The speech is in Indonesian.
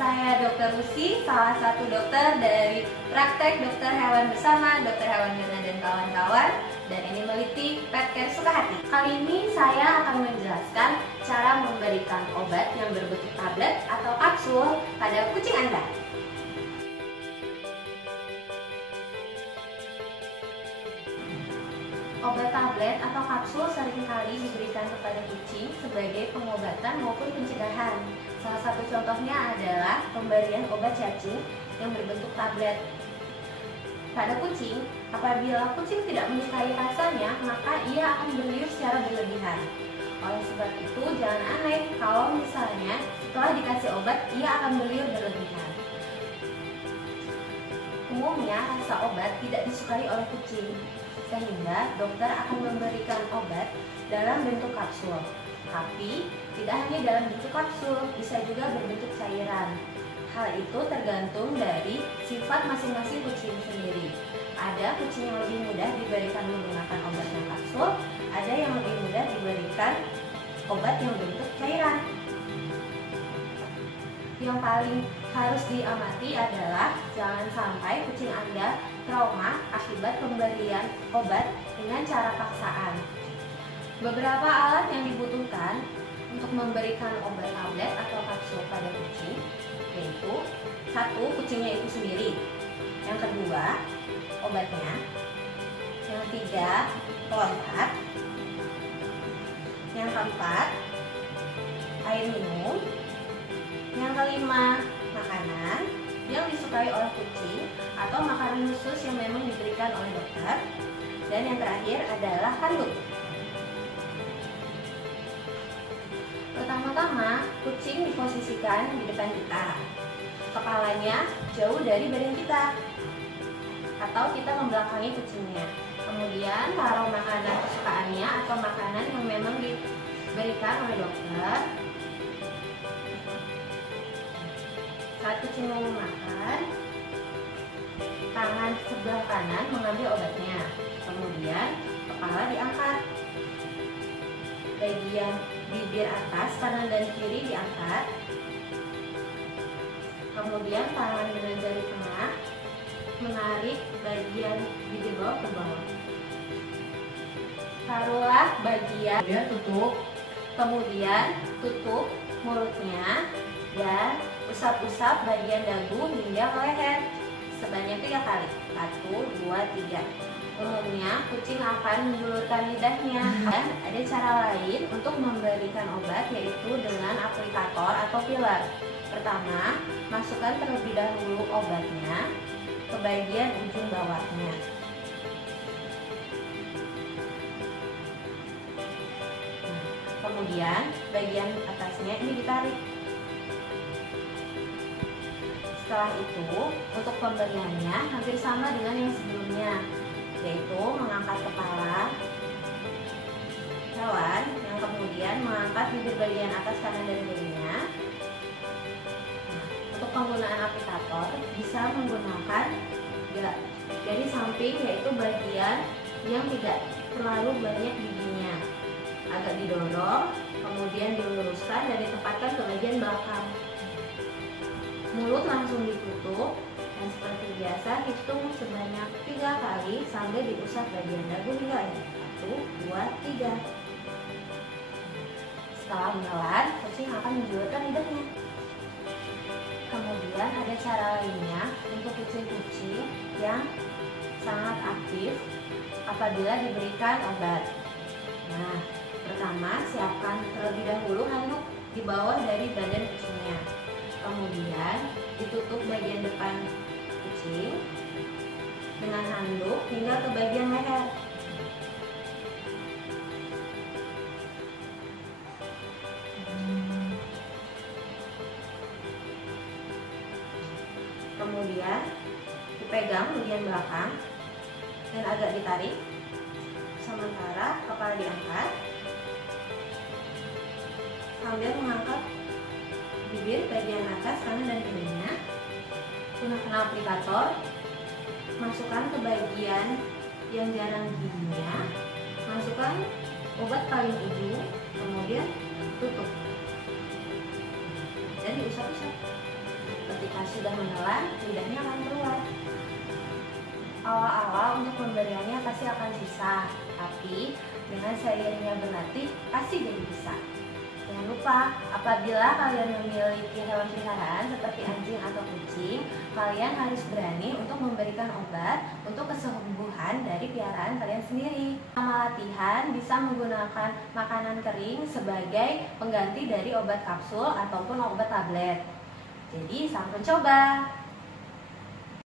Saya Dr. Lucy, salah satu dokter dari Praktek Dokter Hewan Bersama Dokter Hewan Mirna dan kawan-kawan, dan ini meneliti Pet Care Sukahati. Kali ini saya akan menjelaskan cara memberikan obat yang berbentuk tablet atau kapsul pada kucing Anda. Obat tablet atau kapsul seringkali diberikan kepada kucing sebagai pengobatan maupun pencegahan. Salah satu contohnya adalah pemberian obat cacing yang berbentuk tablet. Pada kucing, apabila kucing tidak menyukai rasanya, maka ia akan berliur secara berlebihan. Oleh sebab itu, jangan aneh kalau misalnya setelah dikasih obat, ia akan berliur berlebihan. Umumnya, rasa obat tidak disukai oleh kucing, sehingga dokter akan memberikan obat dalam bentuk kapsul. Tapi, tidak hanya dalam bentuk kapsul, bisa juga berbentuk cairan. Hal itu tergantung dari sifat masing-masing kucing sendiri. Ada kucing yang lebih mudah diberikan menggunakan obat yang kapsul, ada yang lebih mudah diberikan obat yang bentuk cairan. Yang paling harus diamati adalah jangan sampai kucing Anda trauma akibat pemberian obat dengan cara paksaan. Beberapa alat yang dibutuhkan untuk memberikan obat tablet atau kapsul pada kucing, yaitu satu, kucingnya itu sendiri, yang kedua, obatnya, yang tiga, pelontar, yang keempat, air minum, yang kelima, makanan yang disukai oleh kucing atau makanan khusus yang memang diberikan oleh dokter, dan yang terakhir adalah handuk. Pertama-tama, kucing diposisikan di depan kita. Kepalanya jauh dari badan kita, atau kita membelakangi kucingnya. Kemudian taruh makanan kesukaannya atau makanan yang memang diberikan oleh dokter. Saat kucing mau makan, tangan sebelah kanan mengambil obatnya. Kemudian kepala diangkat. Bagian bibir atas, kanan dan kiri diangkat. Kemudian tangan dengan jari tengah menarik bagian bibir bawah ke bawah. Taruhlah bagian, kemudian tutup mulutnya dan usap-usap bagian dagu hingga ke leher sebanyak 3 kali. 1, 2, 3. Umumnya kucing akan menjulurkan lidahnya. Dan ada cara lain untuk memberikan obat, yaitu dengan aplikator atau filler. Pertama, masukkan terlebih dahulu obatnya ke bagian ujung bawahnya. Kemudian bagian atasnya ini ditarik. Setelah itu, untuk pemberiannya hampir sama dengan yang sebelumnya, yaitu mengangkat kepala hewan yang kemudian mengangkat bibir bagian atas kanan dan kirinya. Untuk penggunaan aplikator bisa menggunakan dari samping, yaitu bagian yang tidak terlalu banyak giginya. Agak didorong, kemudian diluruskan dan ditempatkan ke bagian belakang. Mulut langsung ditutup dan seperti biasa hitung sebanyak 3 kali sambil diusap bagian dagu hingga akhir. 1, 2, 3. Setelah menelan, kucing akan menjulurkan lidahnya. Kemudian ada cara lainnya untuk kucing-kucing yang sangat aktif apabila diberikan obat. Nah, pertama siapkan terlebih dahulu handuk di bawah dari badan kucingnya. Kemudian ditutup bagian depan kucing dengan handuk hingga ke bagian leher. Kemudian dipegang bagian belakang dan agak ditarik, sementara kepala diangkat sambil mengangkat bibir bagian atas kanan dan kirinya. Gunakan aplikator, masukkan ke bagian yang jarang giginya, masukkan obat paling ujung, kemudian tutup dan diusap-usap. ketika sudah menelan, lidahnya akan keluar. Awal-awal untuk pemberiannya pasti akan susah, tapi dengan seiringnya berlatih pasti jadi bisa. Jangan lupa, apabila kalian memiliki hewan peliharaan seperti anjing atau kucing, kalian harus berani untuk memberikan obat untuk kesembuhan dari peliharaan kalian sendiri. Selama latihan bisa menggunakan makanan kering sebagai pengganti dari obat kapsul ataupun obat tablet. Jadi selamat mencoba.